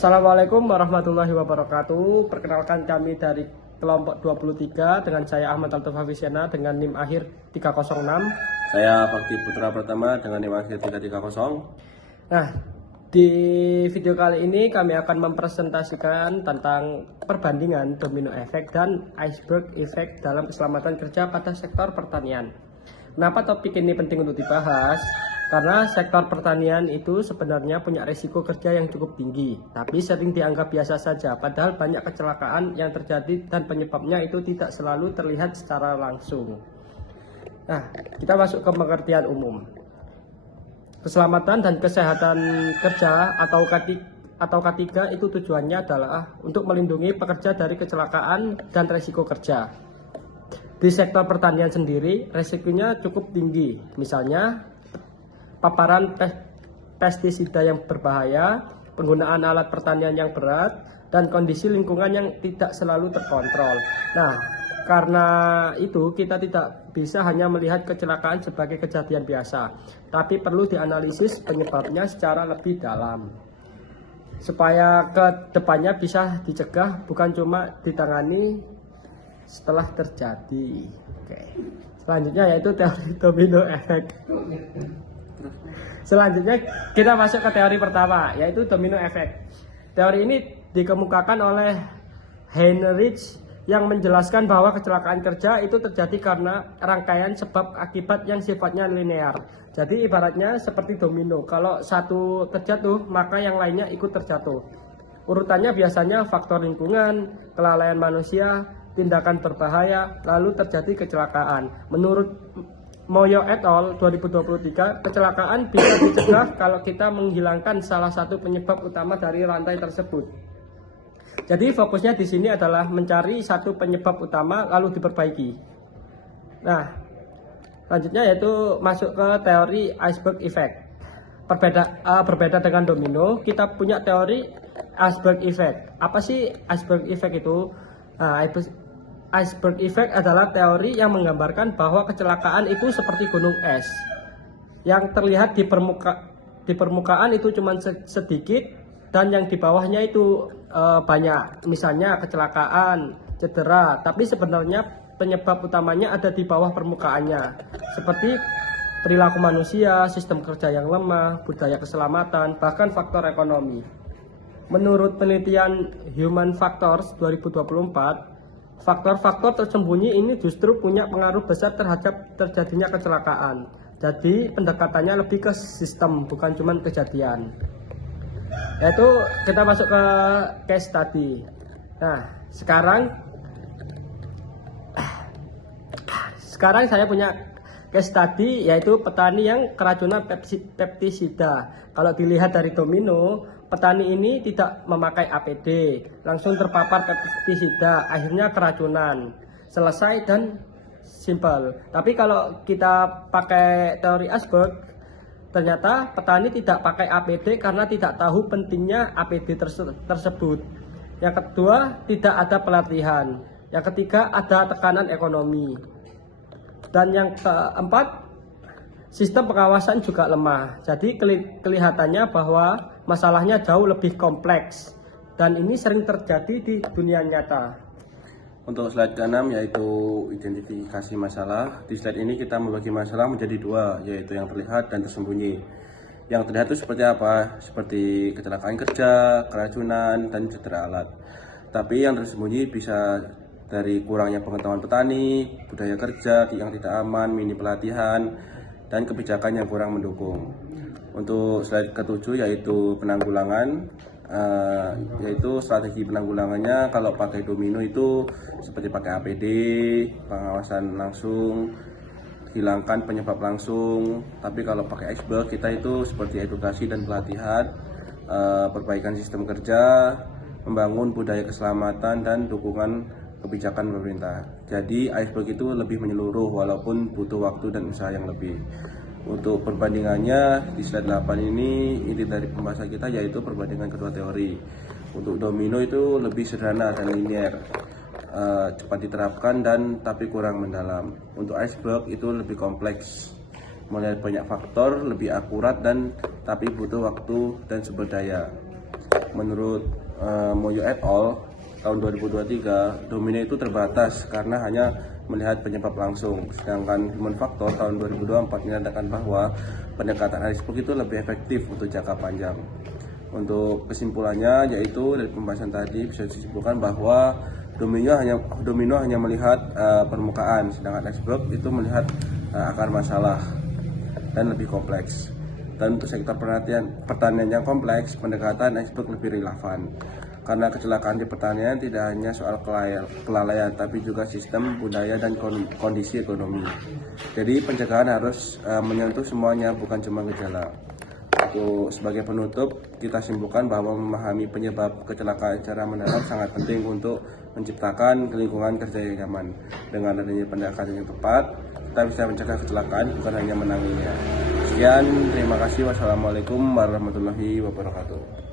Assalamualaikum warahmatullahi wabarakatuh. Perkenalkan kami dari kelompok 23 dengan saya Ahmad Altofa Visiana dengan NIM akhir 306. Saya Bakti Putra Pertama dengan NIM akhir 330. Nah, di video kali ini kami akan mempresentasikan tentang perbandingan domino effect dan iceberg effect dalam keselamatan kerja pada sektor pertanian. Kenapa topik ini penting untuk dibahas? Karena sektor pertanian itu sebenarnya punya risiko kerja yang cukup tinggi, tapi sering dianggap biasa saja, padahal banyak kecelakaan yang terjadi dan penyebabnya itu tidak selalu terlihat secara langsung. Nah, kita masuk ke pengertian umum. Keselamatan dan kesehatan kerja atau K3 itu tujuannya adalah untuk melindungi pekerja dari kecelakaan dan risiko kerja. Di sektor pertanian sendiri, risikonya cukup tinggi, misalnya paparan pestisida yang berbahaya, penggunaan alat pertanian yang berat, dan kondisi lingkungan yang tidak selalu terkontrol. Nah, karena itu kita tidak bisa hanya melihat kecelakaan sebagai kejadian biasa, tapi perlu dianalisis penyebabnya secara lebih dalam. Supaya ke depannya bisa dicegah, bukan cuma ditangani setelah terjadi. Oke. Selanjutnya yaitu teori domino effect. Selanjutnya kita masuk ke teori pertama, yaitu domino effect. Teori ini dikemukakan oleh Heinrich yang menjelaskan bahwa kecelakaan kerja itu terjadi karena rangkaian sebab akibat yang sifatnya linear. Jadi ibaratnya seperti domino, kalau satu terjatuh maka yang lainnya ikut terjatuh. Urutannya biasanya faktor lingkungan, kelalaian manusia, tindakan berbahaya, lalu terjadi kecelakaan. Menurut Moyo et al. 2023, kecelakaan bisa dicegah kalau kita menghilangkan salah satu penyebab utama dari rantai tersebut. Jadi fokusnya di sini adalah mencari satu penyebab utama lalu diperbaiki. Nah, selanjutnya yaitu masuk ke teori iceberg effect. Berbeda dengan domino, kita punya teori iceberg effect. Apa sih iceberg effect itu? Nah, iceberg effect adalah teori yang menggambarkan bahwa kecelakaan itu seperti gunung es yang terlihat di permukaan itu cuma sedikit dan yang di bawahnya itu banyak. Misalnya kecelakaan, cedera, tapi sebenarnya penyebab utamanya ada di bawah permukaannya, seperti perilaku manusia, sistem kerja yang lemah, budaya keselamatan, bahkan faktor ekonomi. Menurut penelitian Human Factors 2024, faktor-faktor tersembunyi ini justru punya pengaruh besar terhadap terjadinya kecelakaan. Jadi pendekatannya lebih ke sistem, bukan cuma kejadian. Yaitu kita masuk ke case study. Nah, sekarang saya punya case study, yaitu petani yang keracunan pestisida. Kalau dilihat dari domino, petani ini tidak memakai APD, langsung terpapar pestisida, akhirnya keracunan. Selesai dan simpel. Tapi kalau kita pakai teori iceberg, ternyata petani tidak pakai APD karena tidak tahu pentingnya APD tersebut. Yang kedua, tidak ada pelatihan. Yang ketiga, ada tekanan ekonomi. Dan yang keempat, sistem pengawasan juga lemah. Jadi kelihatannya bahwa masalahnya jauh lebih kompleks. Dan ini sering terjadi di dunia nyata. Untuk slide ke-6 yaitu identifikasi masalah. Di slide ini kita membagi masalah menjadi dua, yaitu yang terlihat dan tersembunyi. Yang terlihat itu seperti apa? Seperti kecelakaan kerja, keracunan, dan cedera alat. Tapi yang tersembunyi bisa dari kurangnya pengetahuan petani, budaya kerja yang tidak aman, minim pelatihan, dan kebijakan yang kurang mendukung. Untuk slide ke-7 yaitu penanggulangan, yaitu strategi penanggulangannya. Kalau pakai domino itu seperti pakai APD, pengawasan langsung, hilangkan penyebab langsung. Tapi kalau pakai iceberg kita itu seperti edukasi dan pelatihan, perbaikan sistem kerja, membangun budaya keselamatan dan dukungan kebijakan pemerintah. Jadi iceberg itu lebih menyeluruh walaupun butuh waktu dan usaha yang lebih. Untuk perbandingannya di slide 8 ini inti dari pembahasan kita yaitu perbandingan kedua teori. Untuk domino itu lebih sederhana dan linear, cepat diterapkan dan tapi kurang mendalam. Untuk iceberg itu lebih kompleks, melihat banyak faktor, lebih akurat dan tapi butuh waktu dan sumber daya. Menurut Moyo et al. Tahun 2023, domino itu terbatas karena hanya melihat penyebab langsung. Sedangkan human factor tahun 2024 menyatakan bahwa pendekatan iceberg itu lebih efektif untuk jangka panjang. Untuk kesimpulannya, yaitu dari pembahasan tadi bisa disimpulkan bahwa domino hanya melihat permukaan, sedangkan iceberg itu melihat akar masalah dan lebih kompleks. Dan untuk sektor pertanian yang kompleks, pendekatan iceberg lebih relevan. Karena kecelakaan di pertanian tidak hanya soal kelalaian, tapi juga sistem, budaya, dan kondisi ekonomi. Jadi pencegahan harus menyentuh semuanya, bukan cuma gejala. Sebagai penutup, kita simpulkan bahwa memahami penyebab kecelakaan secara mendalam sangat penting untuk menciptakan lingkungan kerja yang nyaman. Dengan adanya pendekatan yang tepat, kita bisa mencegah kecelakaan, bukan hanya menanganinya. Sekian, terima kasih. Wassalamualaikum warahmatullahi wabarakatuh.